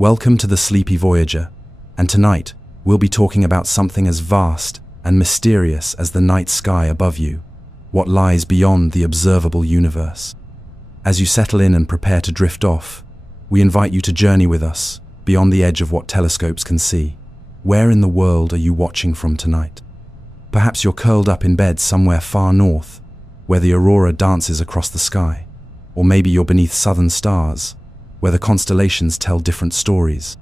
Welcome to the Sleepy Voyager, and tonight we'll be talking about something as vast and mysterious as the night sky above you, what lies beyond the observable universe. As you settle in and prepare to drift off, we invite you to journey with us beyond the edge of what telescopes can see. Where in the world are you watching from tonight? Perhaps you're curled up in bed somewhere far north, where the aurora dances across the sky. Or maybe you're beneath southern stars, where the constellations tell different stories.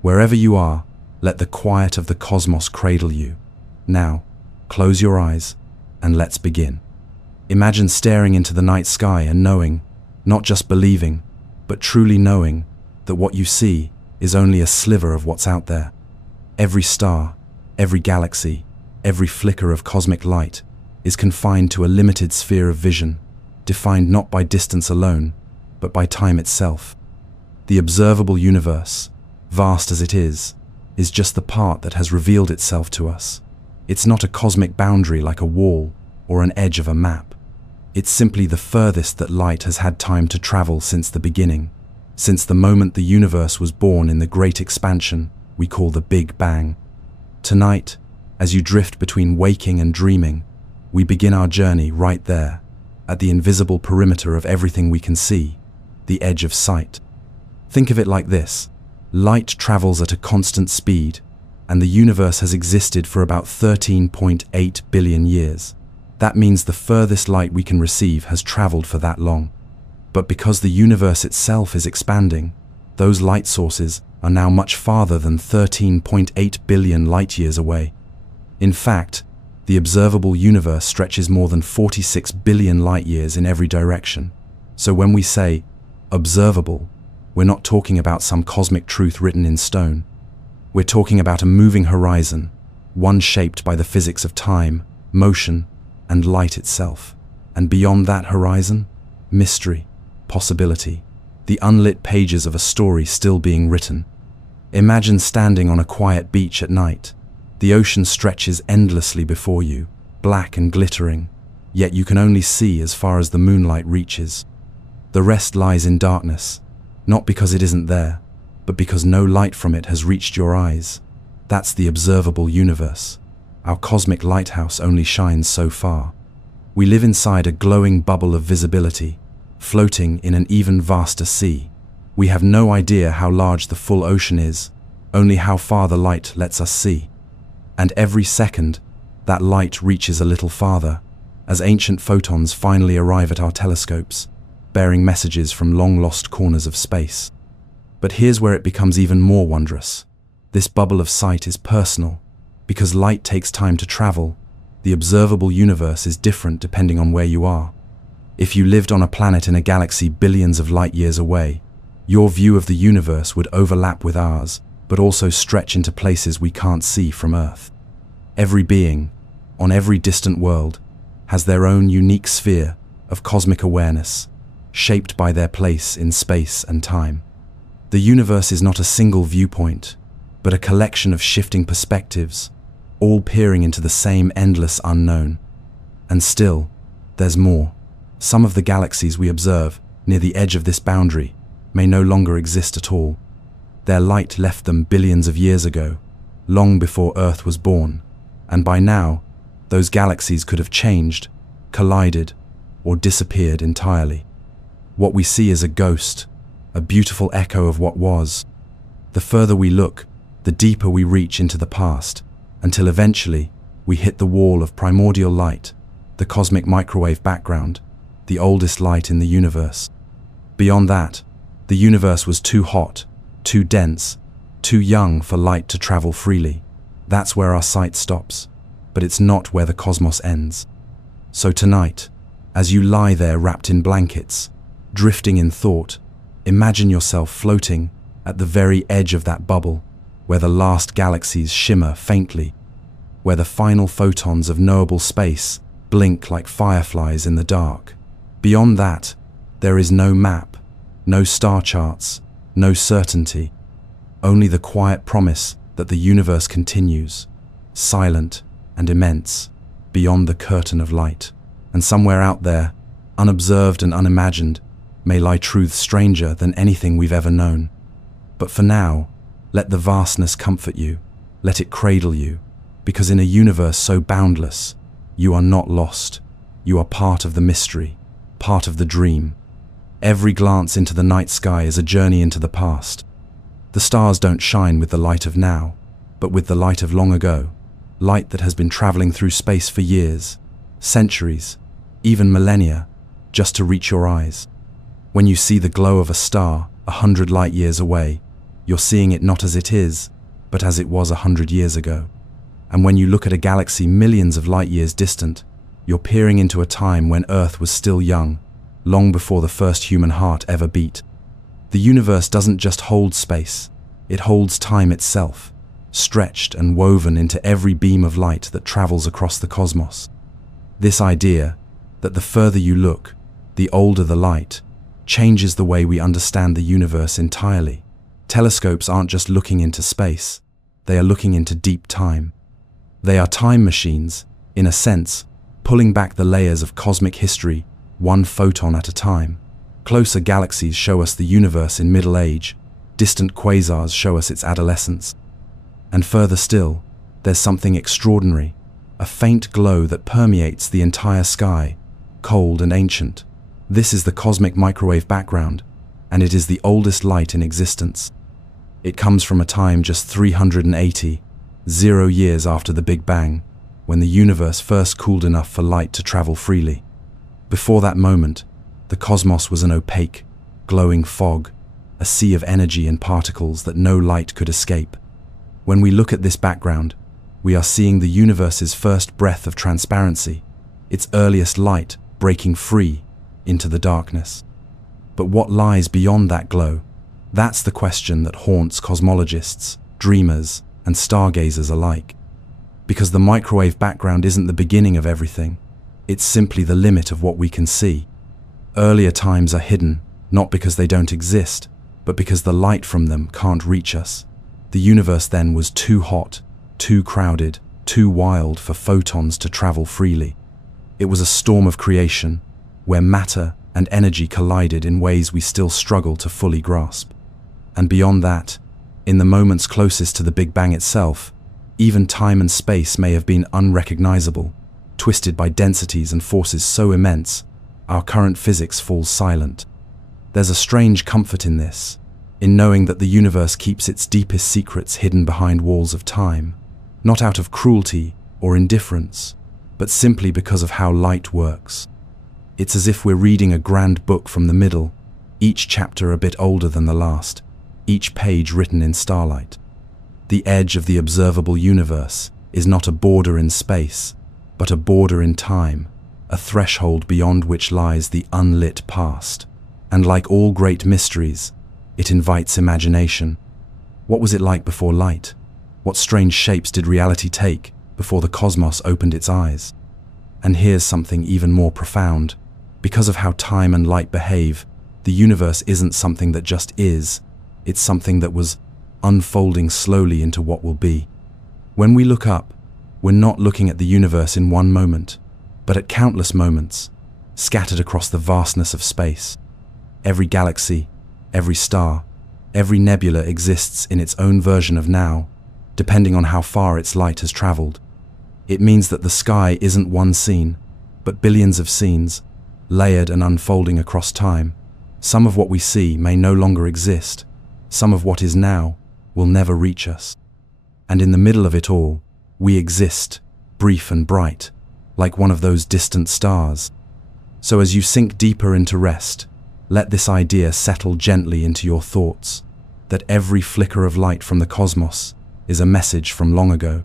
Wherever you are, let the quiet of the cosmos cradle you. Now, close your eyes and let's begin. Imagine staring into the night sky and knowing, not just believing, but truly knowing that what you see is only a sliver of what's out there. Every star, every galaxy, every flicker of cosmic light is confined to a limited sphere of vision, defined not by distance alone, but by time itself. The observable universe, vast as it is just the part that has revealed itself to us. It's not a cosmic boundary like a wall or an edge of a map. It's simply the furthest that light has had time to travel since the beginning, since the moment the universe was born in the great expansion we call the Big Bang. Tonight, as you drift between waking and dreaming, we begin our journey right there, at the invisible perimeter of everything we can see, the edge of sight. Think of it like this: light travels at a constant speed, and the universe has existed for about 13.8 billion years. That means the furthest light we can receive has traveled for that long. But because the universe itself is expanding, those light sources are now much farther than 13.8 billion light years away. In fact, the observable universe stretches more than 46 billion light years in every direction. So when we say observable, we're not talking about some cosmic truth written in stone. We're talking about a moving horizon, one shaped by the physics of time, motion, and light itself. And beyond that horizon, mystery, possibility, the unlit pages of a story still being written. Imagine standing on a quiet beach at night. The ocean stretches endlessly before you, black and glittering, yet you can only see as far as the moonlight reaches. The rest lies in darkness, not because it isn't there, but because no light from it has reached your eyes. That's the observable universe. Our cosmic lighthouse only shines so far. We live inside a glowing bubble of visibility, floating in an even vaster sea. We have no idea how large the full ocean is, only how far the light lets us see. And every second, that light reaches a little farther, as ancient photons finally arrive at our telescopes, bearing messages from long-lost corners of space. But here's where it becomes even more wondrous. This bubble of sight is personal. Because light takes time to travel, the observable universe is different depending on where you are. If you lived on a planet in a galaxy billions of light years away, your view of the universe would overlap with ours, but also stretch into places we can't see from Earth. Every being, on every distant world, has their own unique sphere of cosmic awareness, shaped by their place in space and time. The universe is not a single viewpoint, but a collection of shifting perspectives, all peering into the same endless unknown. And still, there's more. Some of the galaxies we observe near the edge of this boundary may no longer exist at all. Their light left them billions of years ago, long before Earth was born, and by now, those galaxies could have changed, collided, or disappeared entirely. What we see is a ghost, a beautiful echo of what was. The further we look, the deeper we reach into the past, until eventually we hit the wall of primordial light, the cosmic microwave background, the oldest light in the universe. Beyond that, the universe was too hot, too dense, too young for light to travel freely. That's where our sight stops, but it's not where the cosmos ends. So tonight, as you lie there wrapped in blankets, drifting in thought, imagine yourself floating at the very edge of that bubble, where the last galaxies shimmer faintly, where the final photons of knowable space blink like fireflies in the dark. Beyond that, there is no map, no star charts, no certainty, only the quiet promise that the universe continues, silent and immense, beyond the curtain of light. And somewhere out there, unobserved and unimagined, may lie truths stranger than anything we've ever known. But for now, let the vastness comfort you, let it cradle you, because in a universe so boundless, you are not lost. You are part of the mystery, part of the dream. Every glance into the night sky is a journey into the past. The stars don't shine with the light of now, but with the light of long ago, light that has been traveling through space for years, centuries, even millennia, just to reach your eyes. When you see the glow of a star 100 light years away, you're seeing it not as it is, but as it was 100 years ago. And when you look at a galaxy millions of light years distant, you're peering into a time when Earth was still young, long before the first human heart ever beat. The universe doesn't just hold space, it holds time itself, stretched and woven into every beam of light that travels across the cosmos. This idea, that the further you look, the older the light, changes the way we understand the universe entirely. Telescopes aren't just looking into space, they are looking into deep time. They are time machines, in a sense, pulling back the layers of cosmic history, one photon at a time. Closer galaxies show us the universe in middle age, distant quasars show us its adolescence. And further still, there's something extraordinary, a faint glow that permeates the entire sky, cold and ancient. This is the cosmic microwave background, and it is the oldest light in existence. It comes from a time just 380, 0 years after the Big Bang, when the universe first cooled enough for light to travel freely. Before that moment, the cosmos was an opaque, glowing fog, a sea of energy and particles that no light could escape. When we look at this background, we are seeing the universe's first breath of transparency, its earliest light breaking free into the darkness. But what lies beyond that glow? That's the question that haunts cosmologists, dreamers, and stargazers alike. Because the microwave background isn't the beginning of everything, it's simply the limit of what we can see. Earlier times are hidden, not because they don't exist, but because the light from them can't reach us. The universe then was too hot, too crowded, too wild for photons to travel freely. It was a storm of creation, where matter and energy collided in ways we still struggle to fully grasp. And beyond that, in the moments closest to the Big Bang itself, even time and space may have been unrecognizable, twisted by densities and forces so immense, our current physics falls silent. There's a strange comfort in this, in knowing that the universe keeps its deepest secrets hidden behind walls of time, not out of cruelty or indifference, but simply because of how light works. It's as if we're reading a grand book from the middle, each chapter a bit older than the last, each page written in starlight. The edge of the observable universe is not a border in space, but a border in time, a threshold beyond which lies the unlit past. And like all great mysteries, it invites imagination. What was it like before light? What strange shapes did reality take before the cosmos opened its eyes? And here's something even more profound. Because of how time and light behave, the universe isn't something that just is, it's something that was unfolding slowly into what will be. When we look up, we're not looking at the universe in one moment, but at countless moments, scattered across the vastness of space. Every galaxy, every star, every nebula exists in its own version of now, depending on how far its light has traveled. It means that the sky isn't one scene, but billions of scenes, layered and unfolding across time. Some of what we see may no longer exist. Some of what is now will never reach us. And in the middle of it all, we exist, brief and bright, like one of those distant stars. So as you sink deeper into rest, let this idea settle gently into your thoughts, that every flicker of light from the cosmos is a message from long ago.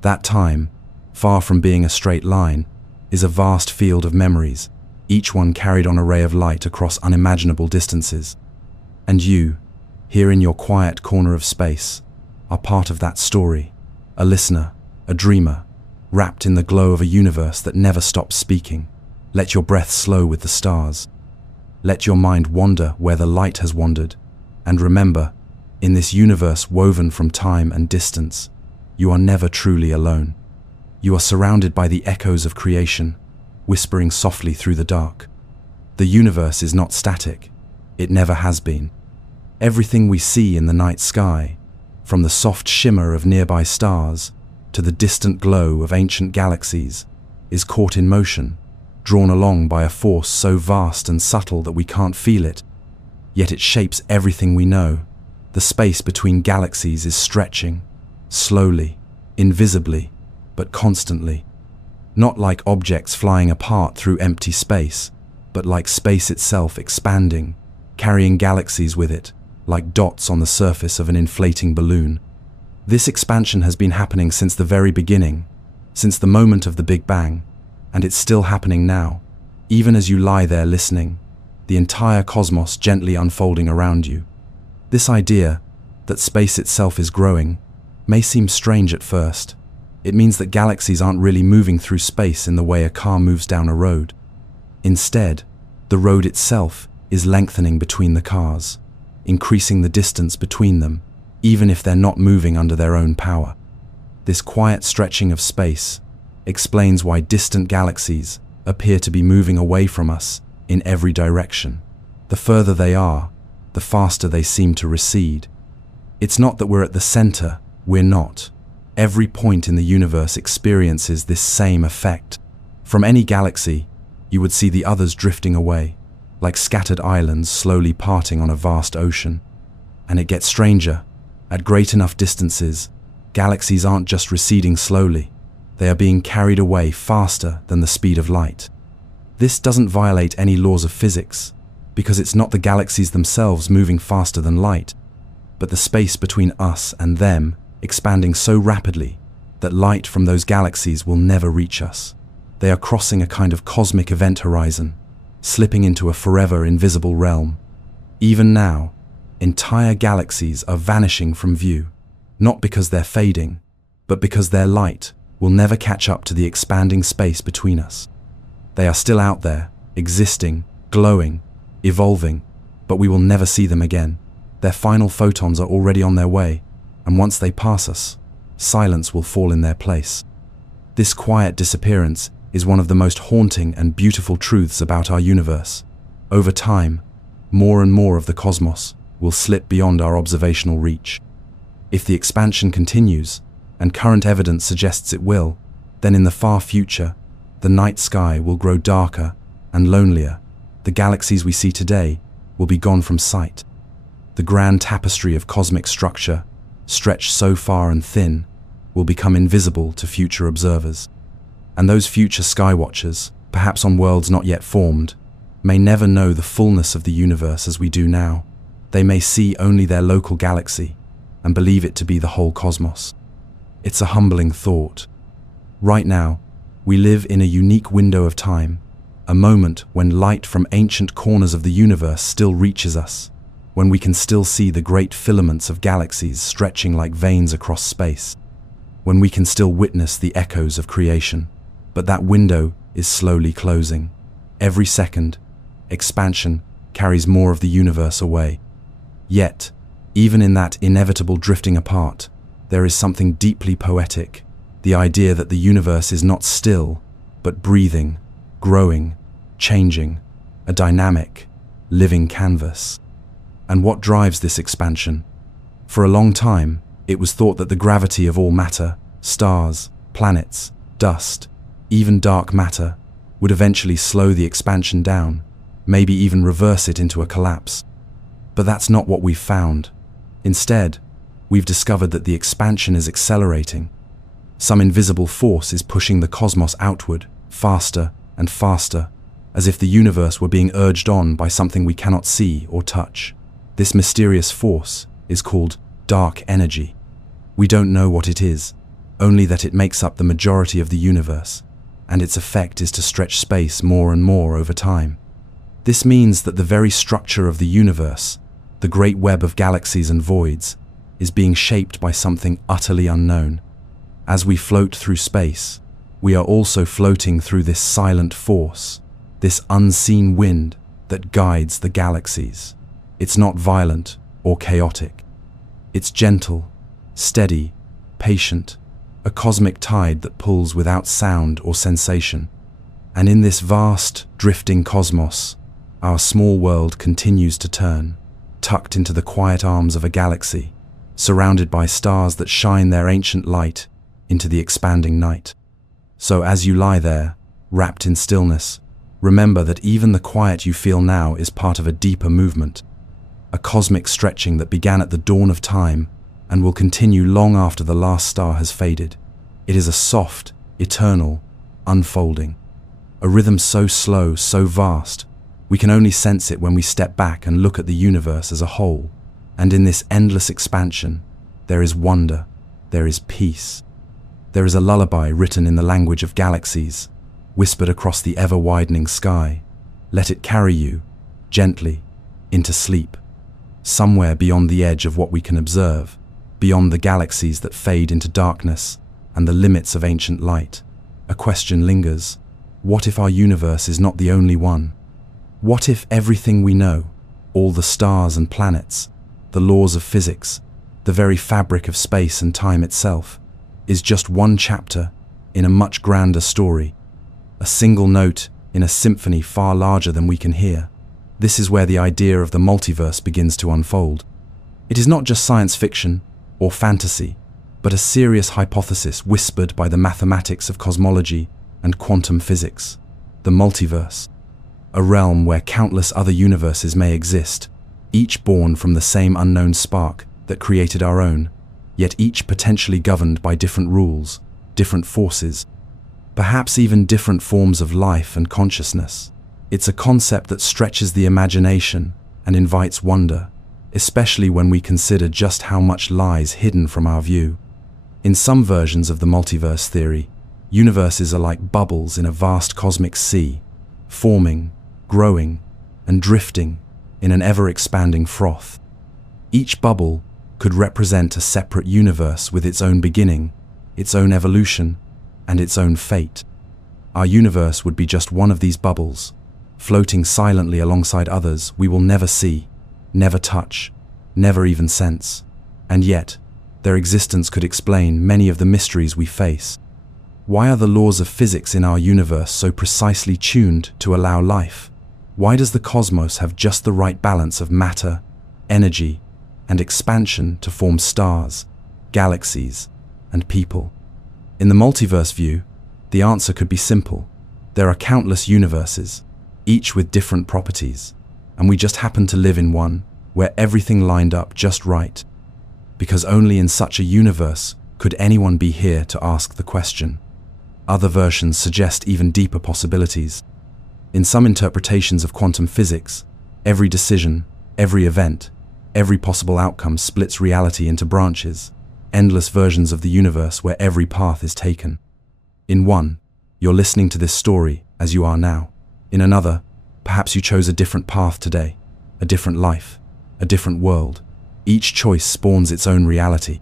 That time, far from being a straight line, is a vast field of memories, each one carried on a ray of light across unimaginable distances. And you, here in your quiet corner of space, are part of that story, a listener, a dreamer, wrapped in the glow of a universe that never stops speaking. Let your breath slow with the stars. Let your mind wander where the light has wandered. And remember, in this universe woven from time and distance, you are never truly alone. You are surrounded by the echoes of creation, whispering softly through the dark. The universe is not static. It never has been. Everything we see in the night sky, from the soft shimmer of nearby stars to the distant glow of ancient galaxies, is caught in motion, drawn along by a force so vast and subtle that we can't feel it. Yet it shapes everything we know. The space between galaxies is stretching, slowly, invisibly, but constantly. Not like objects flying apart through empty space, but like space itself expanding, carrying galaxies with it, like dots on the surface of an inflating balloon. This expansion has been happening since the very beginning, since the moment of the Big Bang, and it's still happening now, even as you lie there listening, the entire cosmos gently unfolding around you. This idea that space itself is growing may seem strange at first. It means that galaxies aren't really moving through space in the way a car moves down a road. Instead, the road itself is lengthening between the cars, increasing the distance between them, even if they're not moving under their own power. This quiet stretching of space explains why distant galaxies appear to be moving away from us in every direction. The further they are, the faster they seem to recede. It's not that we're at the center, we're not. Every point in the universe experiences this same effect. From any galaxy, you would see the others drifting away, like scattered islands slowly parting on a vast ocean. And it gets stranger. At great enough distances, galaxies aren't just receding slowly, they are being carried away faster than the speed of light. This doesn't violate any laws of physics, because it's not the galaxies themselves moving faster than light, but the space between us and them expanding so rapidly that light from those galaxies will never reach us. They are crossing a kind of cosmic event horizon, slipping into a forever invisible realm. Even now, entire galaxies are vanishing from view, not because they're fading, but because their light will never catch up to the expanding space between us. They are still out there, existing, glowing, evolving, but we will never see them again. Their final photons are already on their way, and once they pass us, silence will fall in their place. This quiet disappearance is one of the most haunting and beautiful truths about our universe. Over time, more and more of the cosmos will slip beyond our observational reach. If the expansion continues, and current evidence suggests it will, then in the far future, the night sky will grow darker and lonelier. The galaxies we see today will be gone from sight. The grand tapestry of cosmic structure, stretched so far and thin, will become invisible to future observers. And those future skywatchers, perhaps on worlds not yet formed, may never know the fullness of the universe as we do now. They may see only their local galaxy and believe it to be the whole cosmos. It's a humbling thought. Right now, we live in a unique window of time, a moment when light from ancient corners of the universe still reaches us, when we can still see the great filaments of galaxies stretching like veins across space, when we can still witness the echoes of creation. But that window is slowly closing. Every second, expansion carries more of the universe away. Yet, even in that inevitable drifting apart, there is something deeply poetic, the idea that the universe is not still, but breathing, growing, changing, a dynamic, living canvas. And what drives this expansion? For a long time, it was thought that the gravity of all matter, stars, planets, dust, even dark matter, would eventually slow the expansion down, maybe even reverse it into a collapse. But that's not what we've found. Instead, we've discovered that the expansion is accelerating. Some invisible force is pushing the cosmos outward, faster and faster, as if the universe were being urged on by something we cannot see or touch. This mysterious force is called dark energy. We don't know what it is, only that it makes up the majority of the universe, and its effect is to stretch space more and more over time. This means that the very structure of the universe, the great web of galaxies and voids, is being shaped by something utterly unknown. As we float through space, we are also floating through this silent force, this unseen wind that guides the galaxies. It's not violent or chaotic. It's gentle, steady, patient, a cosmic tide that pulls without sound or sensation. And in this vast, drifting cosmos, our small world continues to turn. tucked into the quiet arms of a galaxy, surrounded by stars that shine their ancient light into the expanding night. So as you lie there, wrapped in stillness, remember that even the quiet you feel now is part of a deeper movement, a cosmic stretching that began at the dawn of time and will continue long after the last star has faded. It is a soft, eternal unfolding, a rhythm so slow, so vast, we can only sense it when we step back and look at the universe as a whole. And in this endless expansion, there is wonder, there is peace. There is a lullaby written in the language of galaxies, whispered across the ever-widening sky. Let it carry you, gently, into sleep, somewhere beyond the edge of what we can observe, beyond the galaxies that fade into darkness and the limits of ancient light. A question lingers. What if our universe is not the only one? What if everything we know, all the stars and planets, the laws of physics, the very fabric of space and time itself, is just one chapter in a much grander story, a single note in a symphony far larger than we can hear? This is where the idea of the multiverse begins to unfold. It is not just science fiction or fantasy, but a serious hypothesis whispered by the mathematics of cosmology and quantum physics. The multiverse, a realm where countless other universes may exist, each born from the same unknown spark that created our own, yet each potentially governed by different rules, different forces, perhaps even different forms of life and consciousness. It's a concept that stretches the imagination and invites wonder, especially when we consider just how much lies hidden from our view. In some versions of the multiverse theory, universes are like bubbles in a vast cosmic sea, forming, growing, and drifting in an ever-expanding froth. Each bubble could represent a separate universe with its own beginning, its own evolution, and its own fate. Our universe would be just one of these bubbles, floating silently alongside others we will never see, never touch, never even sense. And yet, their existence could explain many of the mysteries we face. Why are the laws of physics in our universe so precisely tuned to allow life? Why does the cosmos have just the right balance of matter, energy, and expansion to form stars, galaxies, and people? In the multiverse view, the answer could be simple. There are countless universes, each with different properties, and we just happen to live in one where everything lined up just right. Because only in such a universe could anyone be here to ask the question. Other versions suggest even deeper possibilities. In some interpretations of quantum physics, every decision, every event, every possible outcome splits reality into branches, endless versions of the universe where every path is taken. In one, you're listening to this story as you are now. In another, perhaps you chose a different path today, a different life, a different world. Each choice spawns its own reality,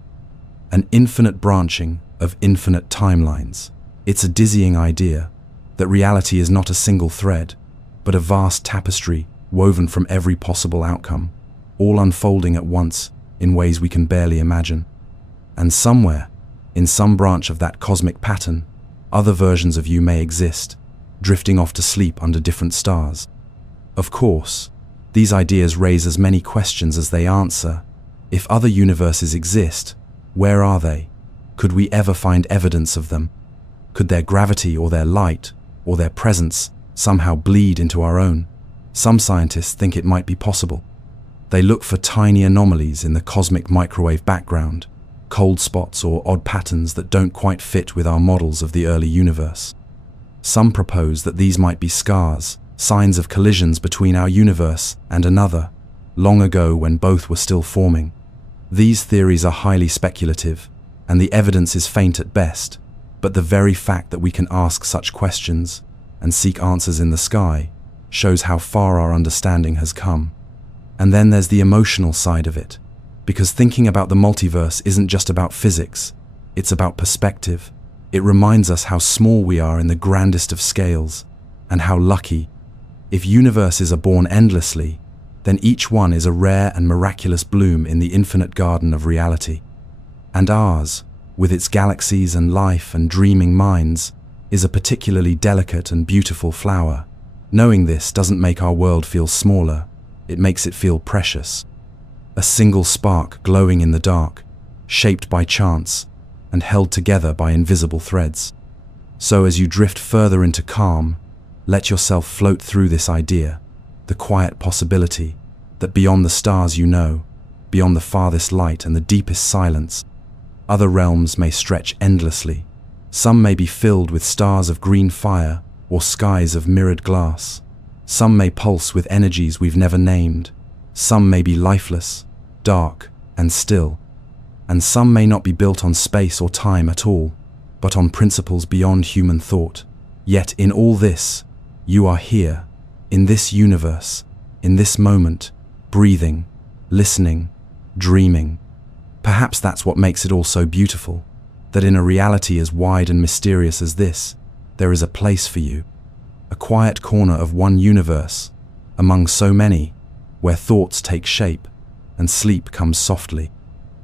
an infinite branching of infinite timelines. It's a dizzying idea that reality is not a single thread, but a vast tapestry woven from every possible outcome, all unfolding at once in ways we can barely imagine. And somewhere, in some branch of that cosmic pattern, other versions of you may exist, drifting off to sleep under different stars. Of course, these ideas raise as many questions as they answer. If other universes exist, where are they? Could we ever find evidence of them? Could their gravity or their light or their presence somehow bleed into our own? Some scientists think it might be possible. They look for tiny anomalies in the cosmic microwave background, cold spots or odd patterns that don't quite fit with our models of the early universe. Some propose that these might be scars, signs of collisions between our universe and another, long ago when both were still forming. These theories are highly speculative, and the evidence is faint at best, but the very fact that we can ask such questions and seek answers in the sky shows how far our understanding has come. And then there's the emotional side of it, because thinking about the multiverse isn't just about physics, it's about perspective. It reminds us how small we are in the grandest of scales, and how lucky. If universes are born endlessly, then each one is a rare and miraculous bloom in the infinite garden of reality. And ours, with its galaxies and life and dreaming minds, is a particularly delicate and beautiful flower. Knowing this doesn't make our world feel smaller, it makes it feel precious. a single spark glowing in the dark, shaped by chance and held together by invisible threads. So as you drift further into calm, let yourself float through this idea, the quiet possibility that beyond the stars you know, beyond the farthest light and the deepest silence, other realms may stretch endlessly. Some may be filled with stars of green fire or skies of mirrored glass. Some may pulse with energies we've never named. Some may be lifeless, dark, and still. And some may not be built on space or time at all, but on principles beyond human thought. Yet in all this, you are here, in this universe, in this moment, breathing, listening, dreaming. Perhaps that's what makes it all so beautiful, that in a reality as wide and mysterious as this, there is a place for you, a quiet corner of one universe, among so many, where thoughts take shape and sleep comes softly.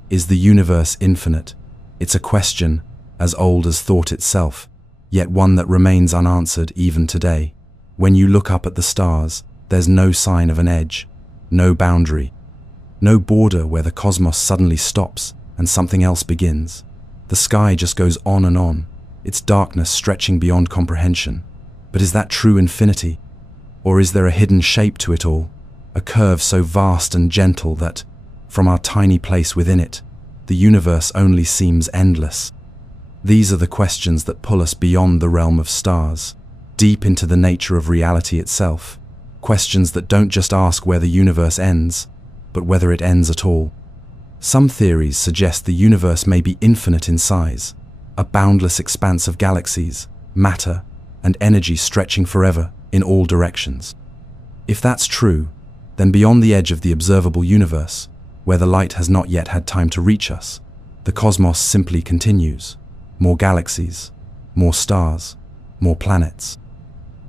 Is the universe infinite? It's a question as old as thought itself, yet one that remains unanswered even today. When you look up at the stars, there's no sign of an edge, no boundary, no border where the cosmos suddenly stops and something else begins. The sky just goes on and on, its darkness stretching beyond comprehension. But is that true infinity? Or is there a hidden shape to it all, a curve so vast and gentle that, from our tiny place within it, the universe only seems endless? These are the questions that pull us beyond the realm of stars, deep into the nature of reality itself. Questions that don't just ask where the universe ends, but whether it ends at all. Some theories suggest the universe may be infinite in size, a boundless expanse of galaxies, matter, and energy stretching forever in all directions. If that's true, then beyond the edge of the observable universe, where the light has not yet had time to reach us, the cosmos simply continues. More galaxies, more stars, more planets.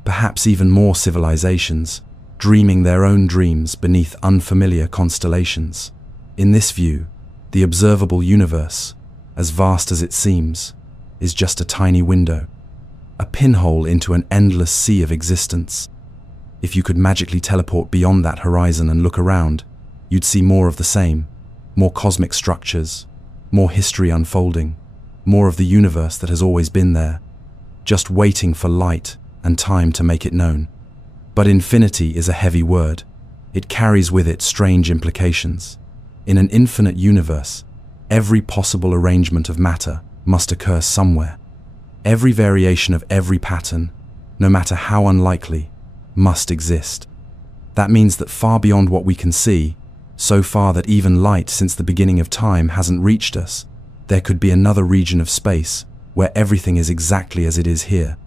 Perhaps even more civilizations, dreaming their own dreams beneath unfamiliar constellations. In this view, the observable universe, as vast as it seems, is just a tiny window, a pinhole into an endless sea of existence. If you could magically teleport beyond that horizon and look around, you'd see more of the same, more cosmic structures, more history unfolding, more of the universe that has always been there, just waiting for light and time to make it known. But infinity is a heavy word. It carries with it strange implications. In an infinite universe, every possible arrangement of matter must occur somewhere. Every variation of every pattern, no matter how unlikely, must exist. That means that far beyond what we can see, so far that even light since the beginning of time hasn't reached us, there could be another region of space where everything is exactly as it is here.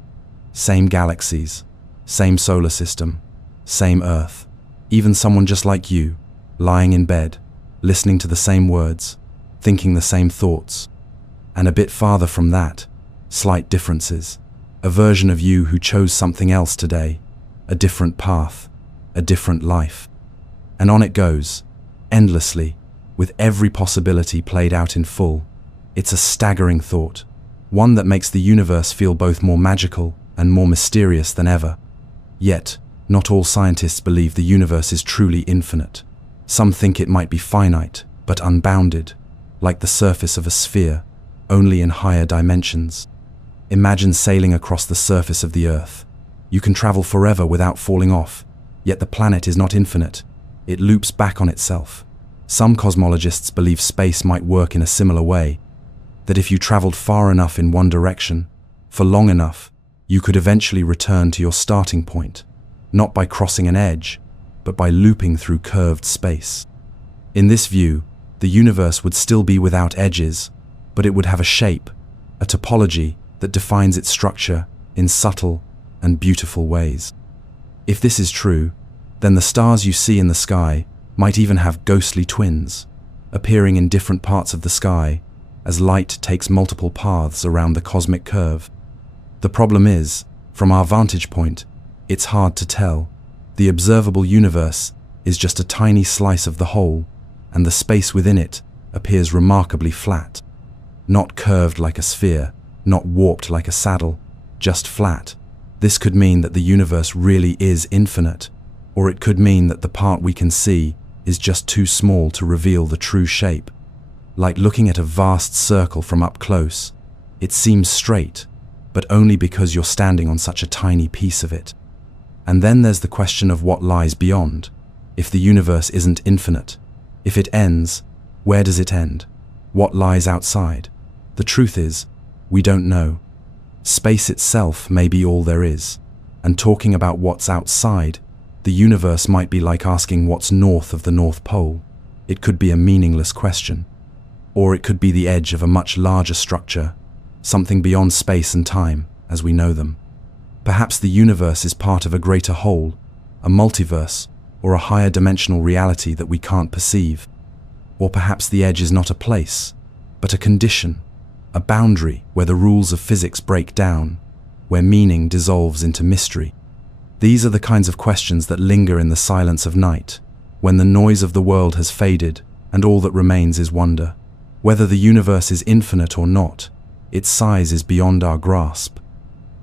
Same galaxies, same solar system, same Earth, even someone just like you, lying in bed, listening to the same words, thinking the same thoughts. And a bit farther from that, slight differences, a version of you who chose something else today, a different path, a different life. And on it goes, endlessly, with every possibility played out in full. It's a staggering thought, one that makes the universe feel both more magical and more mysterious than ever. Yet, not all scientists believe the universe is truly infinite. Some think it might be finite, but unbounded, like the surface of a sphere, only in higher dimensions. Imagine sailing across the surface of the Earth. You can travel forever without falling off, yet the planet is not infinite. It loops back on itself. Some cosmologists believe space might work in a similar way, that if you traveled far enough in one direction, for long enough, you could eventually return to your starting point, not by crossing an edge, but by looping through curved space. In this view, the universe would still be without edges, but it would have a shape, a topology that defines its structure in subtle and beautiful ways. If this is true, then the stars you see in the sky might even have ghostly twins, appearing in different parts of the sky as light takes multiple paths around the cosmic curve. The problem is, from our vantage point, it's hard to tell. The observable universe is just a tiny slice of the whole, and the space within it appears remarkably flat. Not curved like a sphere, not warped like a saddle, just flat. This could mean that the universe really is infinite, or it could mean that the part we can see is just too small to reveal the true shape. Like looking at a vast circle from up close, it seems straight, but only because you're standing on such a tiny piece of it. And then there's the question of what lies beyond. If the universe isn't infinite, if it ends, where does it end? What lies outside? The truth is, we don't know. Space itself may be all there is, and talking about what's outside the universe might be like asking what's north of the North Pole. It could be a meaningless question. Or it could be the edge of a much larger structure, something beyond space and time as we know them. Perhaps the universe is part of a greater whole, a multiverse, or a higher dimensional reality that we can't perceive. Or perhaps the edge is not a place, but a condition, a boundary where the rules of physics break down, where meaning dissolves into mystery. These are the kinds of questions that linger in the silence of night, when the noise of the world has faded and all that remains is wonder. Whether the universe is infinite or not, its size is beyond our grasp.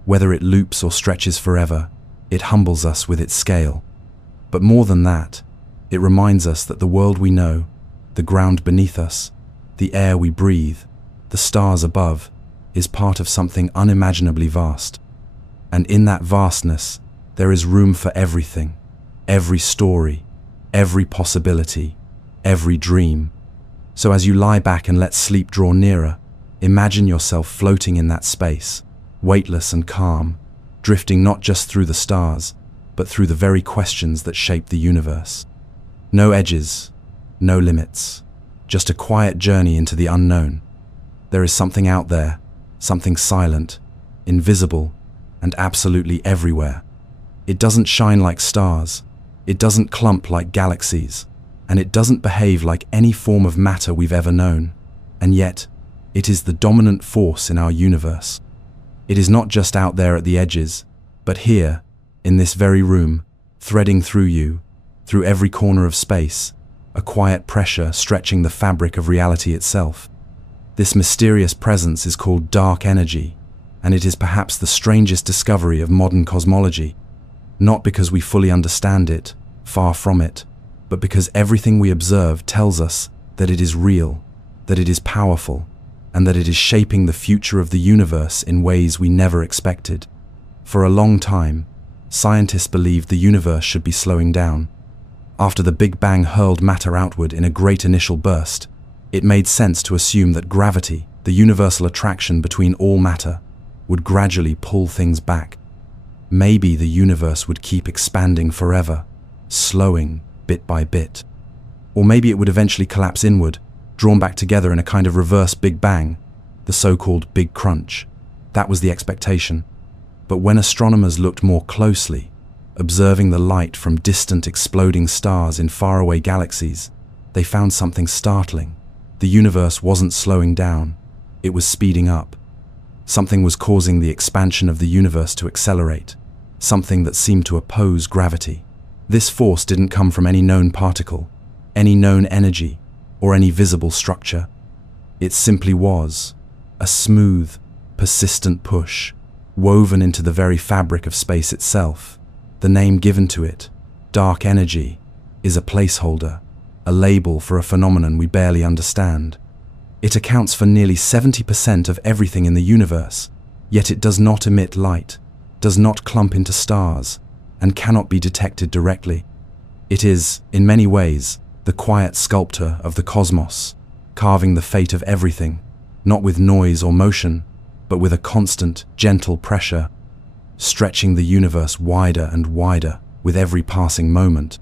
Whether it loops or stretches forever, it humbles us with its scale. But more than that, it reminds us that the world we know, the ground beneath us, the air we breathe, the stars above, is part of something unimaginably vast. And in that vastness, there is room for everything, every story, every possibility, every dream. So as you lie back and let sleep draw nearer, imagine yourself floating in that space, weightless and calm, drifting not just through the stars, but through the very questions that shape the universe. No edges, no limits, just a quiet journey into the unknown. There is something out there, something silent, invisible, and absolutely everywhere. It doesn't shine like stars, it doesn't clump like galaxies, and it doesn't behave like any form of matter we've ever known. And yet, it is the dominant force in our universe. It is not just out there at the edges, but here, in this very room, threading through you, through every corner of space, a quiet pressure stretching the fabric of reality itself. This mysterious presence is called dark energy, and it is perhaps the strangest discovery of modern cosmology. Not because we fully understand it, far from it, but because everything we observe tells us that it is real, that it is powerful, and that it is shaping the future of the universe in ways we never expected. For a long time, scientists believed the universe should be slowing down. After the Big Bang hurled matter outward in a great initial burst, it made sense to assume that gravity, the universal attraction between all matter, would gradually pull things back. Maybe the universe would keep expanding forever, slowing bit by bit. Or maybe it would eventually collapse inward, drawn back together in a kind of reverse Big Bang, the so-called Big Crunch. That was the expectation. But when astronomers looked more closely, observing the light from distant exploding stars in faraway galaxies, they found something startling. The universe wasn't slowing down, it was speeding up. Something was causing the expansion of the universe to accelerate, something that seemed to oppose gravity. This force didn't come from any known particle, any known energy, or any visible structure. It simply was a smooth, persistent push, woven into the very fabric of space itself. The name given to it, dark energy, is a placeholder, a label for a phenomenon we barely understand. It accounts for nearly 70% of everything in the universe, yet it does not emit light, does not clump into stars, and cannot be detected directly. It is, in many ways, the quiet sculptor of the cosmos, carving the fate of everything, not with noise or motion, but with a constant, gentle pressure, stretching the universe wider and wider with every passing moment.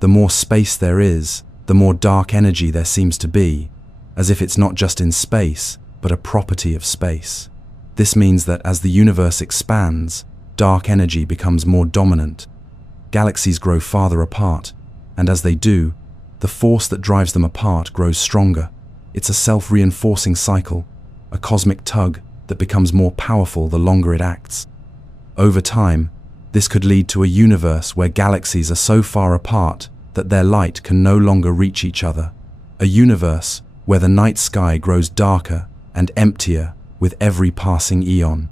The more space there is, the more dark energy there seems to be, as if it's not just in space, but a property of space. This means that as the universe expands, dark energy becomes more dominant. Galaxies grow farther apart, and as they do, the force that drives them apart grows stronger. It's a self-reinforcing cycle, a cosmic tug that becomes more powerful the longer it acts. Over time, this could lead to a universe where galaxies are so far apart that their light can no longer reach each other. A universe where the night sky grows darker and emptier with every passing eon.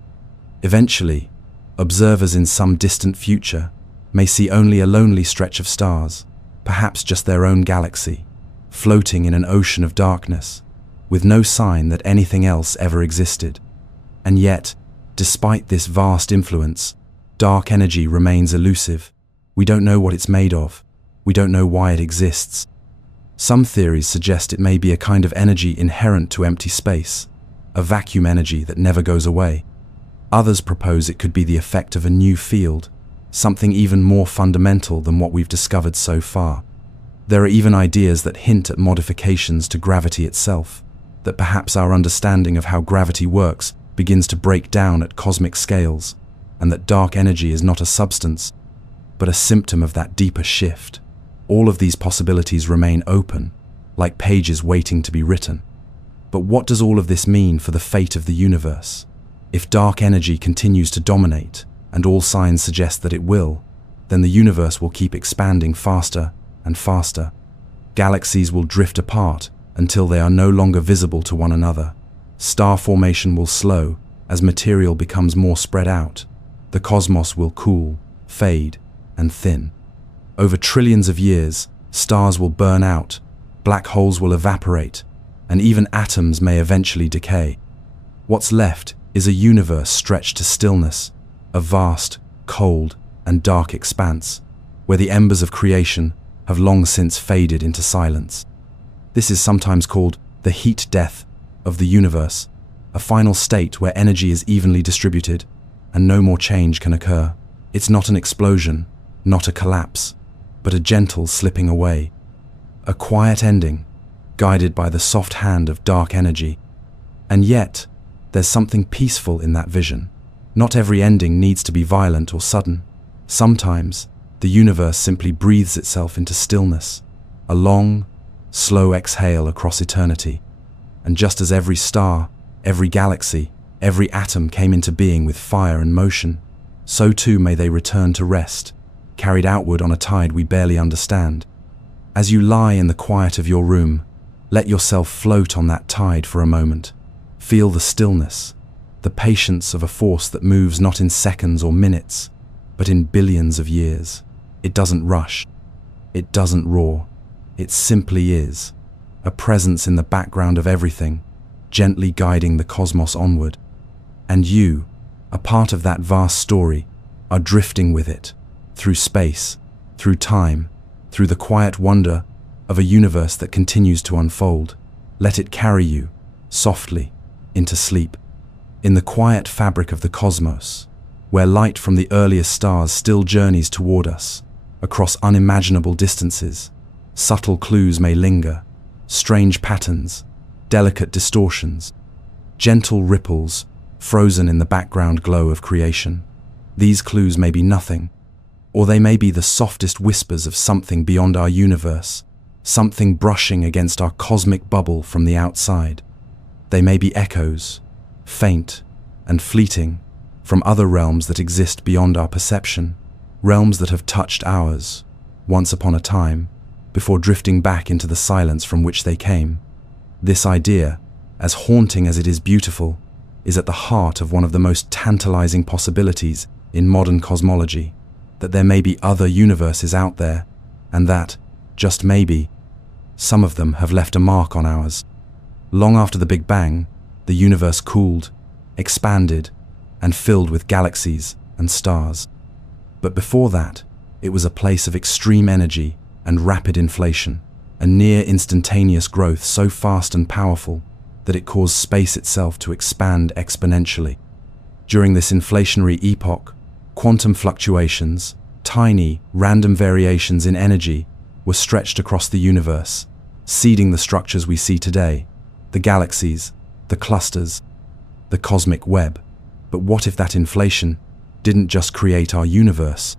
Eventually, observers in some distant future may see only a lonely stretch of stars, perhaps just their own galaxy, floating in an ocean of darkness, with no sign that anything else ever existed. And yet, despite this vast influence, dark energy remains elusive. We don't know what it's made of. We don't know why it exists. Some theories suggest it may be a kind of energy inherent to empty space, a vacuum energy that never goes away. Others propose it could be the effect of a new field, something even more fundamental than what we've discovered so far. There are even ideas that hint at modifications to gravity itself, that perhaps our understanding of how gravity works begins to break down at cosmic scales, and that dark energy is not a substance, but a symptom of that deeper shift. All of these possibilities remain open, like pages waiting to be written. But what does all of this mean for the fate of the universe? If dark energy continues to dominate, and all signs suggest that it will, then the universe will keep expanding faster and faster. Galaxies will drift apart until they are no longer visible to one another. Star formation will slow as material becomes more spread out. The cosmos will cool, fade, and thin. Over trillions of years, stars will burn out, black holes will evaporate, and even atoms may eventually decay. What's left is a universe stretched to stillness, a vast, cold, and dark expanse, where the embers of creation have long since faded into silence. This is sometimes called the heat death of the universe, a final state where energy is evenly distributed and no more change can occur. It's not an explosion, not a collapse, but a gentle slipping away, a quiet ending, guided by the soft hand of dark energy. And yet, there's something peaceful in that vision. Not every ending needs to be violent or sudden. Sometimes, the universe simply breathes itself into stillness, a long, slow exhale across eternity. And just as every star, every galaxy, every atom came into being with fire and motion, so too may they return to rest, carried outward on a tide we barely understand. As you lie in the quiet of your room, let yourself float on that tide for a moment. Feel the stillness, the patience of a force that moves not in seconds or minutes, but in billions of years. It doesn't rush. It doesn't roar. It simply is, a presence in the background of everything, gently guiding the cosmos onward. And you, a part of that vast story, are drifting with it, through space, through time, through the quiet wonder of a universe that continues to unfold. Let it carry you, softly, into sleep. In the quiet fabric of the cosmos, where light from the earliest stars still journeys toward us, across unimaginable distances, subtle clues may linger, strange patterns, delicate distortions, gentle ripples frozen in the background glow of creation. These clues may be nothing, or they may be the softest whispers of something beyond our universe, something brushing against our cosmic bubble from the outside. They may be echoes, faint and fleeting, from other realms that exist beyond our perception, realms that have touched ours, once upon a time, before drifting back into the silence from which they came. This idea, as haunting as it is beautiful, is at the heart of one of the most tantalizing possibilities in modern cosmology, that there may be other universes out there, and that, just maybe, some of them have left a mark on ours. Long after the Big Bang, the universe cooled, expanded, and filled with galaxies and stars. But before that, it was a place of extreme energy and rapid inflation, a near instantaneous growth so fast and powerful that it caused space itself to expand exponentially. During this inflationary epoch, quantum fluctuations, tiny, random variations in energy, were stretched across the universe, seeding the structures we see today, the galaxies, the clusters, the cosmic web. But what if that inflation didn't just create our universe?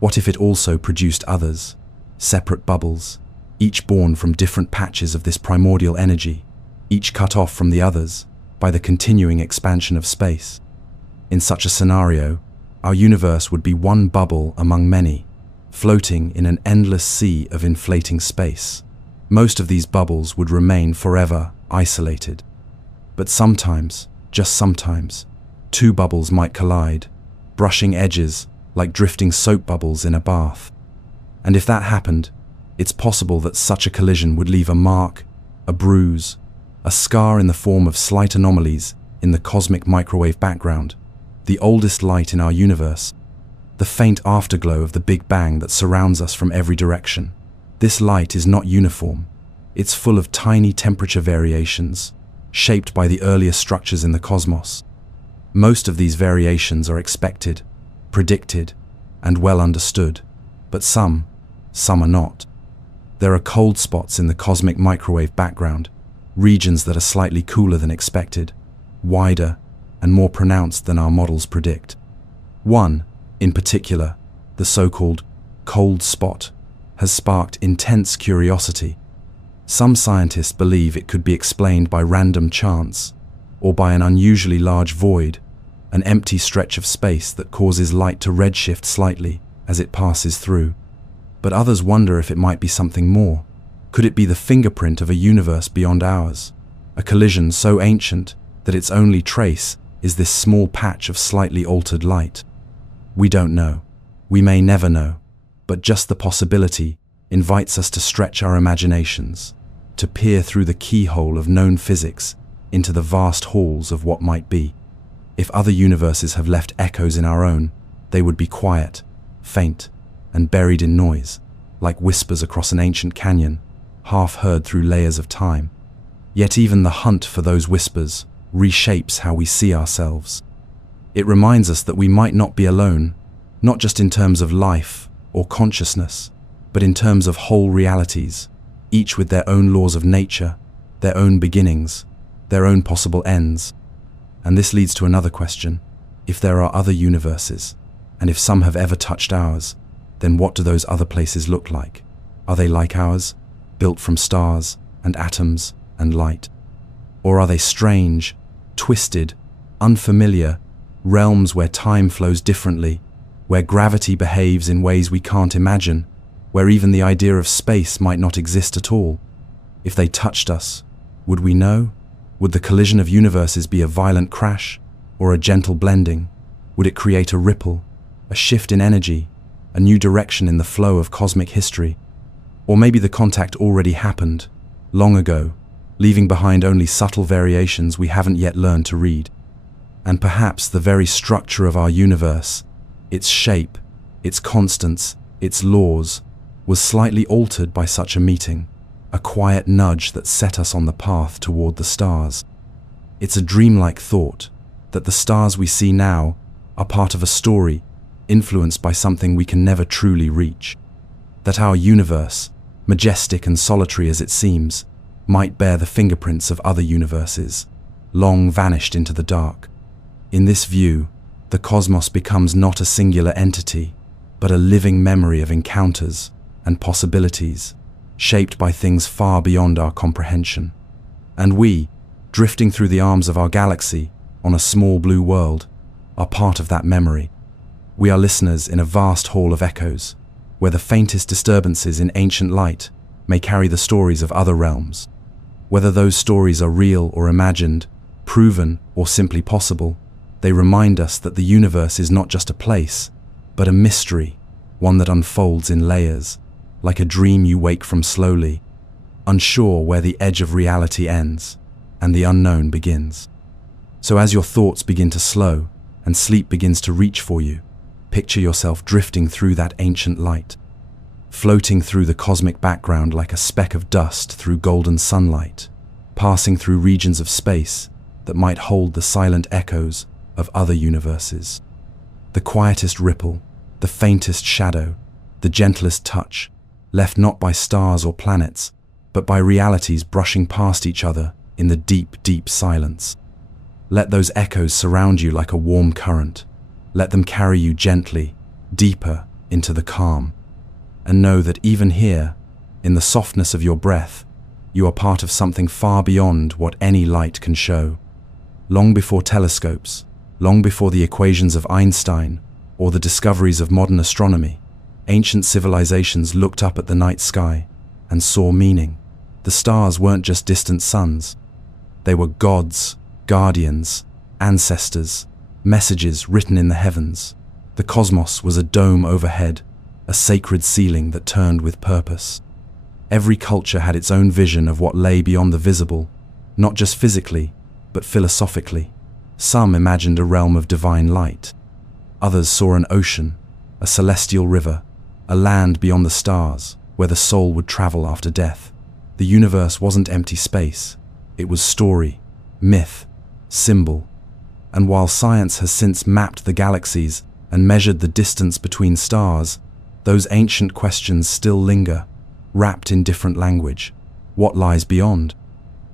What if it also produced others, separate bubbles, each born from different patches of this primordial energy, each cut off from the others by the continuing expansion of space? In such a scenario, our universe would be one bubble among many, floating in an endless sea of inflating space. Most of these bubbles would remain forever isolated. But sometimes, just sometimes, two bubbles might collide, brushing edges like drifting soap bubbles in a bath. And if that happened, It's possible that such a collision would leave a mark, a bruise, a scar in the form of slight anomalies in the cosmic microwave background, the oldest light in our universe, the faint afterglow of the Big Bang that surrounds us from every direction. This light is not uniform. It's full of tiny temperature variations, shaped by the earlier structures in the cosmos. Most of these variations are expected, predicted, and well understood, but some are not. There are cold spots in the cosmic microwave background, regions that are slightly cooler than expected, wider, and more pronounced than our models predict. One, in particular, the so-called cold spot, has sparked intense curiosity. Some scientists believe it could be explained by random chance, or by an unusually large void, an empty stretch of space that causes light to redshift slightly as it passes through. But others wonder if it might be something more. Could it be the fingerprint of a universe beyond ours? A collision so ancient that its only trace is this small patch of slightly altered light? We don't know. We may never know. But just the possibility invites us to stretch our imaginations, to peer through the keyhole of known physics into the vast halls of what might be. If other universes have left echoes in our own, they would be quiet, faint, and buried in noise, like whispers across an ancient canyon, half heard through layers of time. Yet even the hunt for those whispers reshapes how we see ourselves. It reminds us that we might not be alone, not just in terms of life or consciousness, but in terms of whole realities, each with their own laws of nature, their own beginnings, their own possible ends. And this leads to another question. If there are other universes, and if some have ever touched ours, then what do those other places look like? Are they like ours, built from stars and atoms and light? Or are they strange, twisted, unfamiliar, realms where time flows differently, where gravity behaves in ways we can't imagine, where even the idea of space might not exist at all? If they touched us, would we know? Would the collision of universes be a violent crash or a gentle blending? Would it create a ripple, a shift in energy, a new direction in the flow of cosmic history? Or maybe the contact already happened, long ago, leaving behind only subtle variations we haven't yet learned to read. And perhaps the very structure of our universe, its shape, its constants, its laws, was slightly altered by such a meeting, a quiet nudge that set us on the path toward the stars. It's a dreamlike thought that the stars we see now are part of a story influenced by something we can never truly reach. That our universe, majestic and solitary as it seems, might bear the fingerprints of other universes, long vanished into the dark. In this view, the cosmos becomes not a singular entity, but a living memory of encounters and possibilities, shaped by things far beyond our comprehension. And we, drifting through the arms of our galaxy on a small blue world, are part of that memory. We are listeners in a vast hall of echoes, where the faintest disturbances in ancient light may carry the stories of other realms. Whether those stories are real or imagined, proven or simply possible, they remind us that the universe is not just a place, but a mystery, one that unfolds in layers, like a dream you wake from slowly, unsure where the edge of reality ends and the unknown begins. So as your thoughts begin to slow and sleep begins to reach for you, picture yourself drifting through that ancient light, floating through the cosmic background like a speck of dust through golden sunlight, passing through regions of space that might hold the silent echoes of other universes. The quietest ripple, the faintest shadow, the gentlest touch, left not by stars or planets, but by realities brushing past each other in the deep, deep silence. Let those echoes surround you like a warm current. Let them carry you gently, deeper into the calm. And know that even here, in the softness of your breath, you are part of something far beyond what any light can show. Long before telescopes, long before the equations of Einstein or the discoveries of modern astronomy, ancient civilizations looked up at the night sky and saw meaning. The stars weren't just distant suns. They were gods, guardians, ancestors, messages written in the heavens. The cosmos was a dome overhead, a sacred ceiling that turned with purpose. Every culture had its own vision of what lay beyond the visible, not just physically, but philosophically. Some imagined a realm of divine light. Others saw an ocean, a celestial river, a land beyond the stars, where the soul would travel after death. The universe wasn't empty space. It was story, myth, symbol. And while science has since mapped the galaxies and measured the distance between stars, those ancient questions still linger, wrapped in different language. What lies beyond?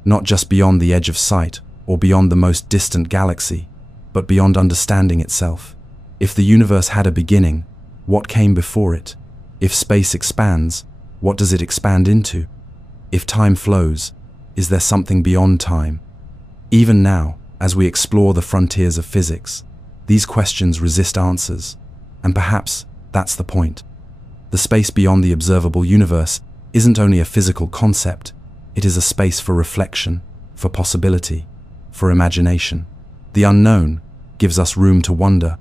Not just beyond the edge of sight or beyond the most distant galaxy, but beyond understanding itself. If the universe had a beginning, what came before it? If space expands, what does it expand into? If time flows, is there something beyond time? Even now, as we explore the frontiers of physics, these questions resist answers, and perhaps that's the point. The space beyond the observable universe isn't only a physical concept, it is a space for reflection, for possibility, for imagination. The unknown gives us room to wonder,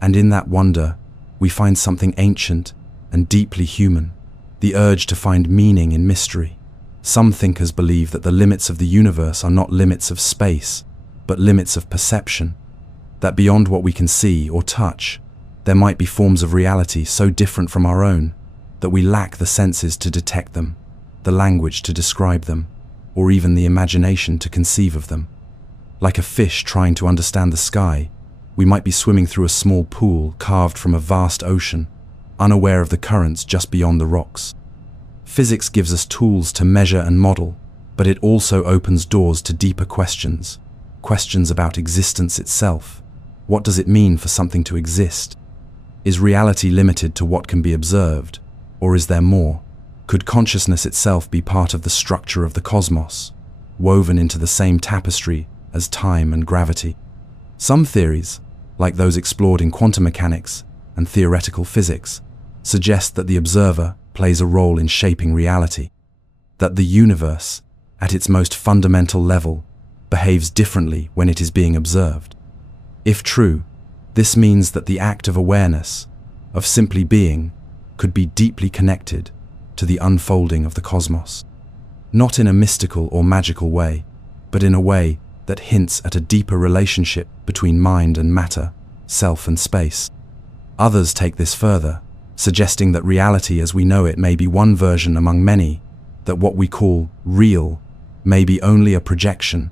and in that wonder, we find something ancient and deeply human, the urge to find meaning in mystery. Some thinkers believe that the limits of the universe are not limits of space, but limits of perception, that beyond what we can see or touch, there might be forms of reality so different from our own that we lack the senses to detect them, the language to describe them, or even the imagination to conceive of them. Like a fish trying to understand the sky, we might be swimming through a small pool carved from a vast ocean, unaware of the currents just beyond the rocks. Physics gives us tools to measure and model, but it also opens doors to deeper questions. Questions about existence itself. What does it mean for something to exist? Is reality limited to what can be observed, or is there more? Could consciousness itself be part of the structure of the cosmos, woven into the same tapestry as time and gravity? Some theories, like those explored in quantum mechanics and theoretical physics, suggest that the observer plays a role in shaping reality, that the universe, at its most fundamental level, behaves differently when it is being observed. If true, this means that the act of awareness, of simply being, could be deeply connected to the unfolding of the cosmos. Not in a mystical or magical way, but in a way that hints at a deeper relationship between mind and matter, self and space. Others take this further, suggesting that reality as we know it may be one version among many, that what we call real may be only a projection,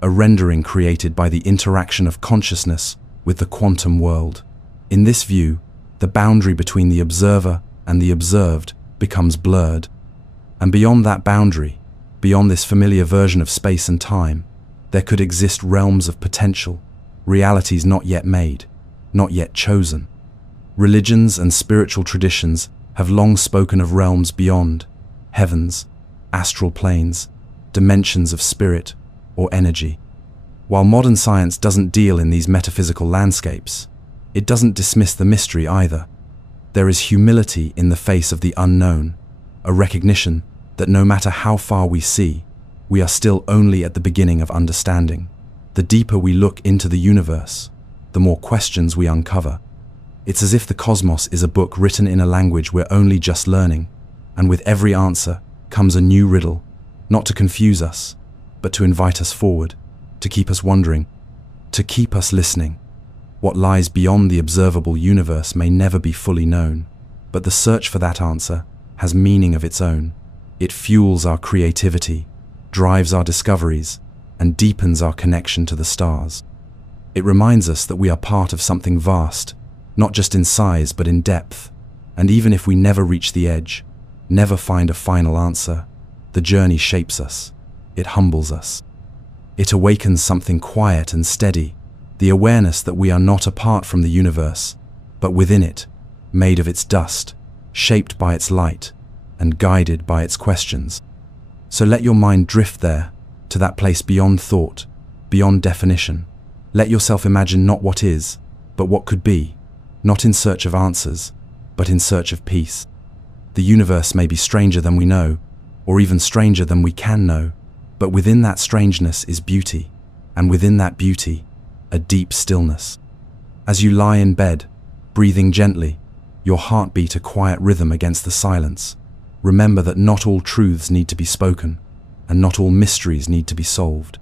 a rendering created by the interaction of consciousness with the quantum world. In this view, the boundary between the observer and the observed becomes blurred. And beyond that boundary, beyond this familiar version of space and time, there could exist realms of potential, realities not yet made, not yet chosen. Religions and spiritual traditions have long spoken of realms beyond, heavens, astral planes, dimensions of spirit or energy. While modern science doesn't deal in these metaphysical landscapes, it doesn't dismiss the mystery either. There is humility in the face of the unknown, a recognition that no matter how far we see, we are still only at the beginning of understanding. The deeper we look into the universe, the more questions we uncover. It's as if the cosmos is a book written in a language we're only just learning, and with every answer comes a new riddle, not to confuse us, but to invite us forward, to keep us wondering, to keep us listening. What lies beyond the observable universe may never be fully known, but the search for that answer has meaning of its own. It fuels our creativity, drives our discoveries, and deepens our connection to the stars. It reminds us that we are part of something vast, not just in size but in depth, and even if we never reach the edge, never find a final answer, the journey shapes us, it humbles us. It awakens something quiet and steady, the awareness that we are not apart from the universe, but within it, made of its dust, shaped by its light, and guided by its questions. So let your mind drift there, to that place beyond thought, beyond definition. Let yourself imagine not what is, but what could be, not in search of answers, but in search of peace. The universe may be stranger than we know, or even stranger than we can know, but within that strangeness is beauty, and within that beauty, a deep stillness. As you lie in bed, breathing gently, your heartbeat a quiet rhythm against the silence, remember that not all truths need to be spoken, and not all mysteries need to be solved.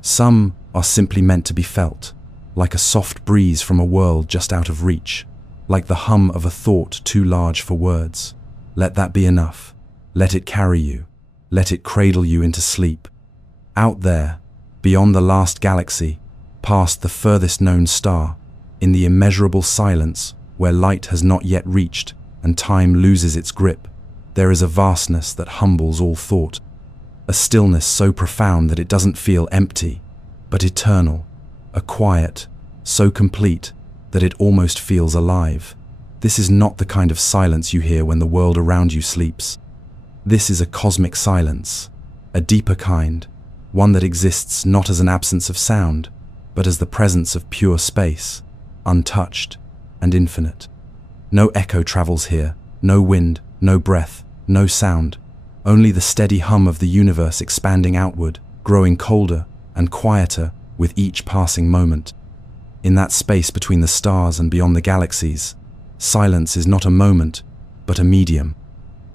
Some are simply meant to be felt, like a soft breeze from a world just out of reach, like the hum of a thought too large for words. Let that be enough. Let it carry you. Let it cradle you into sleep. Out there, beyond the last galaxy, past the furthest known star, in the immeasurable silence where light has not yet reached and time loses its grip, there is a vastness that humbles all thought, a stillness so profound that it doesn't feel empty, but eternal, a quiet so complete that it almost feels alive. This is not the kind of silence you hear when the world around you sleeps. This is a cosmic silence, a deeper kind, one that exists not as an absence of sound, but as the presence of pure space, untouched and infinite. No echo travels here, no wind, no breath, no sound, only the steady hum of the universe expanding outward, growing colder and quieter with each passing moment. In that space between the stars and beyond the galaxies, silence is not a moment, but a medium.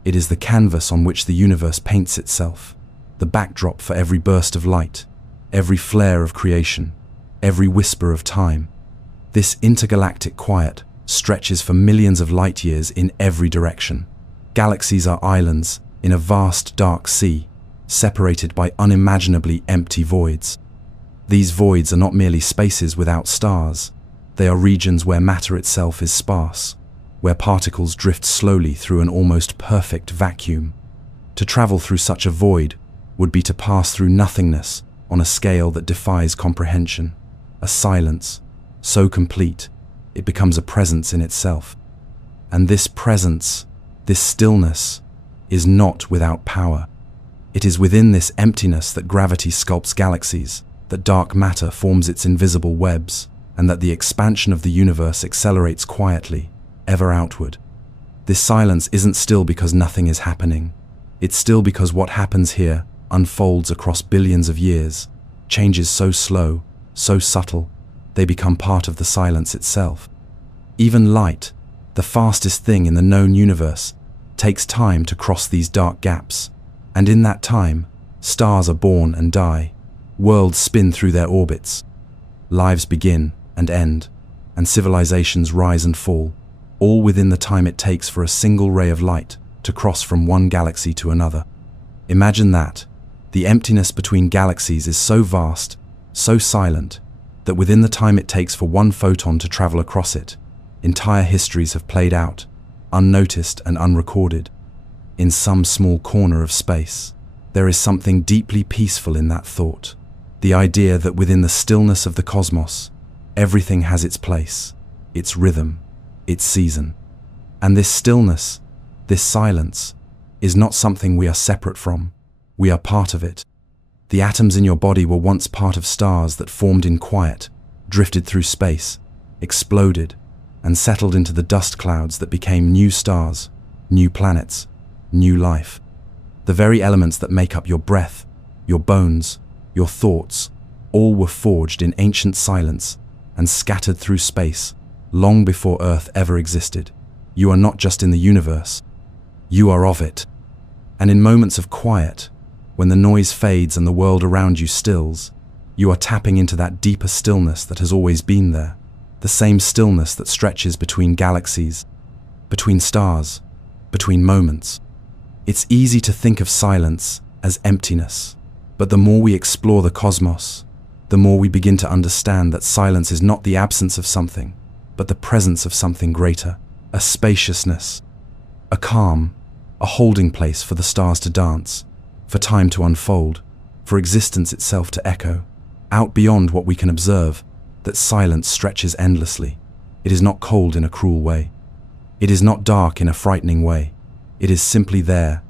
It is the canvas on which the universe paints itself, the backdrop for every burst of light, every flare of creation, every whisper of time. This intergalactic quiet stretches for millions of light years in every direction. Galaxies are islands in a vast dark sea, separated by unimaginably empty voids. These voids are not merely spaces without stars. They are regions where matter itself is sparse, where particles drift slowly through an almost perfect vacuum. To travel through such a void would be to pass through nothingness on a scale that defies comprehension, a silence so complete it becomes a presence in itself. And this presence, this stillness, is not without power. It is within this emptiness that gravity sculpts galaxies, that dark matter forms its invisible webs, and that the expansion of the universe accelerates quietly, ever outward. This silence isn't still because nothing is happening. It's still because what happens here unfolds across billions of years, changes so slow, so subtle, they become part of the silence itself. Even light, the fastest thing in the known universe, takes time to cross these dark gaps, and in that time, stars are born and die, worlds spin through their orbits, lives begin and end, and civilizations rise and fall, all within the time it takes for a single ray of light to cross from one galaxy to another. Imagine that. The emptiness between galaxies is so vast, so silent, that within the time it takes for one photon to travel across it, entire histories have played out, unnoticed and unrecorded. In some small corner of space, there is something deeply peaceful in that thought. The idea that within the stillness of the cosmos, everything has its place, its rhythm, its season. And this stillness, this silence, is not something we are separate from. We are part of it. The atoms in your body were once part of stars that formed in quiet, drifted through space, exploded, and settled into the dust clouds that became new stars, new planets, new life. The very elements that make up your breath, your bones, your thoughts, all were forged in ancient silence and scattered through space long before Earth ever existed. You are not just in the universe, you are of it. And in moments of quiet, when the noise fades and the world around you stills, you are tapping into that deeper stillness that has always been there, the same stillness that stretches between galaxies, between stars, between moments. It's easy to think of silence as emptiness, but the more we explore the cosmos, the more we begin to understand that silence is not the absence of something, but the presence of something greater, a spaciousness, a calm, a holding place for the stars to dance, for time to unfold, for existence itself to echo. Out beyond what we can observe, that silence stretches endlessly. It is not cold in a cruel way. It is not dark in a frightening way. It is simply there,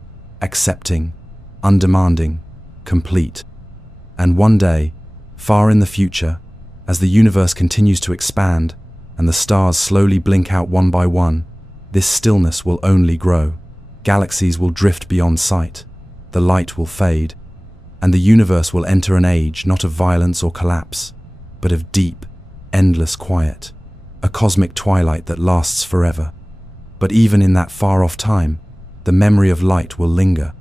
accepting, undemanding, complete. And one day, far in the future, as the universe continues to expand and the stars slowly blink out one by one, this stillness will only grow. Galaxies will drift beyond sight. The light will fade, and the universe will enter an age not of violence or collapse, but of deep, endless quiet, a cosmic twilight that lasts forever. But even in that far-off time, the memory of light will linger.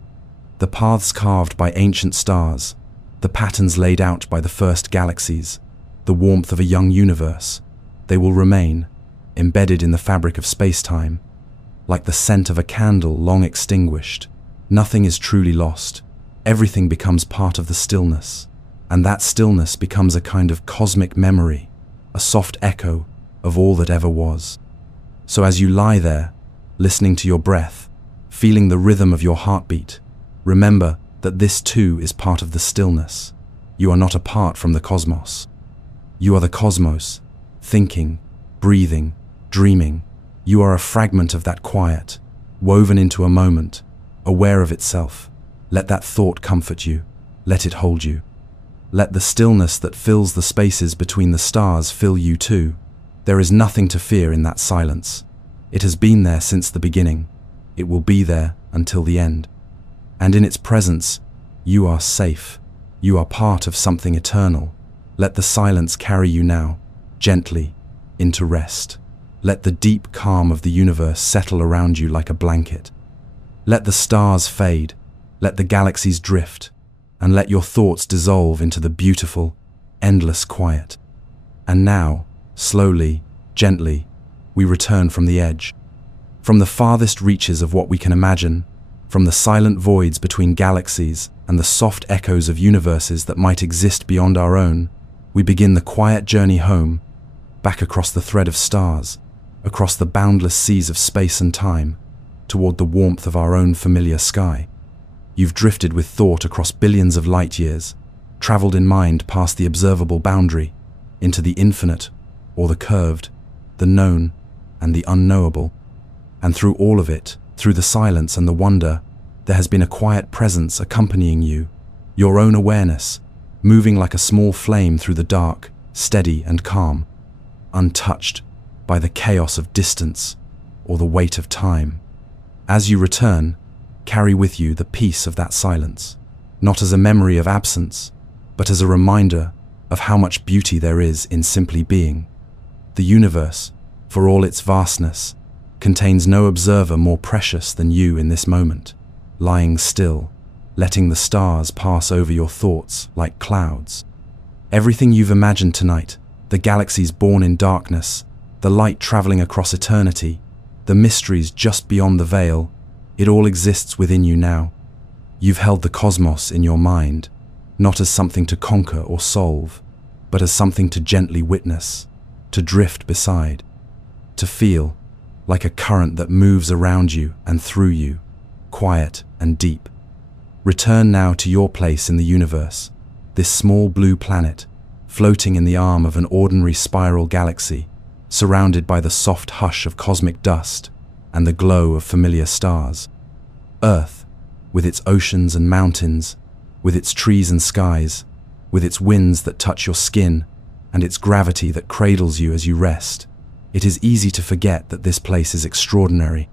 The paths carved by ancient stars, the patterns laid out by the first galaxies, the warmth of a young universe, they will remain, embedded in the fabric of space-time. Like the scent of a candle long extinguished, nothing is truly lost. Everything becomes part of the stillness, and that stillness becomes a kind of cosmic memory, a soft echo of all that ever was. So as you lie there, listening to your breath, feeling the rhythm of your heartbeat, remember that this too is part of the stillness. You are not apart from the cosmos. You are the cosmos, thinking, breathing, dreaming. You are a fragment of that quiet, woven into a moment, aware of itself. Let that thought comfort you. Let it hold you. Let the stillness that fills the spaces between the stars fill you too. There is nothing to fear in that silence. It has been there since the beginning. It will be there until the end. And in its presence, you are safe. You are part of something eternal. Let the silence carry you now, gently, into rest. Let the deep calm of the universe settle around you like a blanket. Let the stars fade, let the galaxies drift, and let your thoughts dissolve into the beautiful, endless quiet. And now, slowly, gently, we return from the edge. From the farthest reaches of what we can imagine, from the silent voids between galaxies and the soft echoes of universes that might exist beyond our own, we begin the quiet journey home, back across the thread of stars, across the boundless seas of space and time, toward the warmth of our own familiar sky. You've drifted with thought across billions of light years, traveled in mind past the observable boundary, into the infinite, or the curved, the known, and the unknowable. And through all of it, through the silence and the wonder, there has been a quiet presence accompanying you, your own awareness, moving like a small flame through the dark, steady and calm, untouched by the chaos of distance or the weight of time. As you return, carry with you the peace of that silence, not as a memory of absence, but as a reminder of how much beauty there is in simply being. The universe, for all its vastness, contains no observer more precious than you in this moment, lying still, letting the stars pass over your thoughts like clouds. Everything you've imagined tonight, the galaxies born in darkness, the light traveling across eternity, the mysteries just beyond the veil, it all exists within you now. You've held the cosmos in your mind, not as something to conquer or solve, but as something to gently witness, to drift beside, to feel like a current that moves around you and through you, quiet and deep. Return now to your place in the universe, this small blue planet, floating in the arm of an ordinary spiral galaxy, surrounded by the soft hush of cosmic dust and the glow of familiar stars. Earth, with its oceans and mountains, with its trees and skies, with its winds that touch your skin, and its gravity that cradles you as you rest. It is easy to forget that this place is extraordinary.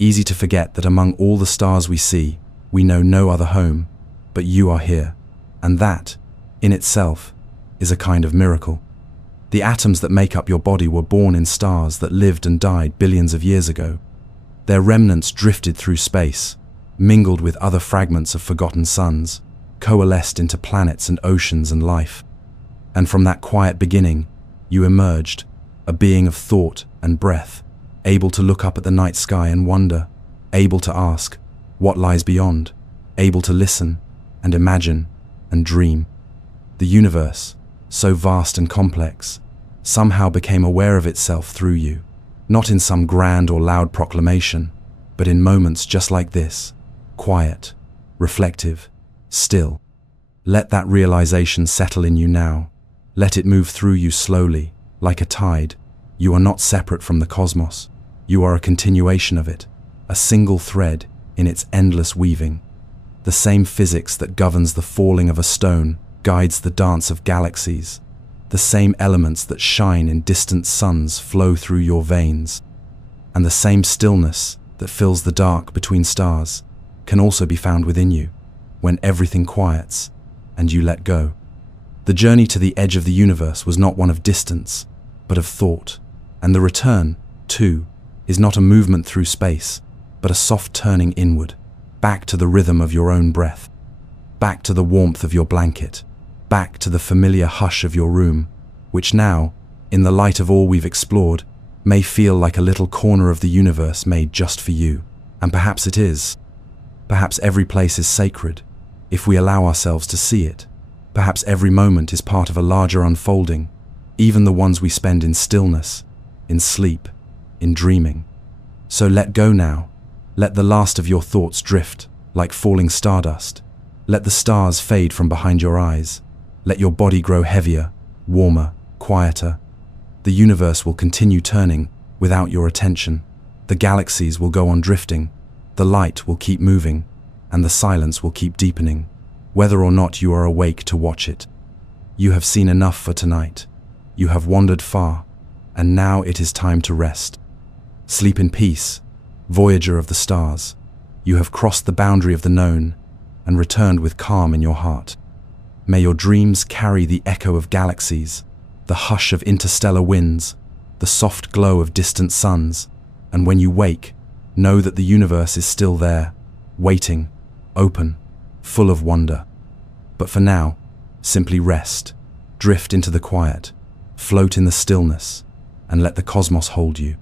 Easy to forget that among all the stars we see, we know no other home, but you are here. And that, in itself, is a kind of miracle. The atoms that make up your body were born in stars that lived and died billions of years ago. Their remnants drifted through space, mingled with other fragments of forgotten suns, coalesced into planets and oceans and life. And from that quiet beginning, you emerged, a being of thought and breath, able to look up at the night sky and wonder, able to ask, what lies beyond, able to listen and imagine and dream. The universe, so vast and complex, somehow became aware of itself through you, not in some grand or loud proclamation, but in moments just like this, quiet, reflective, still. Let that realization settle in you now. Let it move through you slowly, like a tide. You are not separate from the cosmos. You are a continuation of it, a single thread in its endless weaving. The same physics that governs the falling of a stone guides the dance of galaxies. The same elements that shine in distant suns flow through your veins. And the same stillness that fills the dark between stars can also be found within you, when everything quiets and you let go. The journey to the edge of the universe was not one of distance, but of thought. And the return, too, is not a movement through space, but a soft turning inward, back to the rhythm of your own breath, back to the warmth of your blanket, back to the familiar hush of your room, which now, in the light of all we've explored, may feel like a little corner of the universe made just for you. And perhaps it is. Perhaps every place is sacred, if we allow ourselves to see it. Perhaps every moment is part of a larger unfolding, even the ones we spend in stillness, in sleep, in dreaming. So let go now. Let the last of your thoughts drift, like falling stardust. Let the stars fade from behind your eyes. Let your body grow heavier, warmer, quieter. The universe will continue turning without your attention. The galaxies will go on drifting. The light will keep moving, and the silence will keep deepening, whether or not you are awake to watch it. You have seen enough for tonight. You have wandered far, and now it is time to rest. Sleep in peace, voyager of the stars. You have crossed the boundary of the known and returned with calm in your heart. May your dreams carry the echo of galaxies, the hush of interstellar winds, the soft glow of distant suns, and when you wake, know that the universe is still there, waiting, open, full of wonder. But for now, simply rest, drift into the quiet, float in the stillness, and let the cosmos hold you.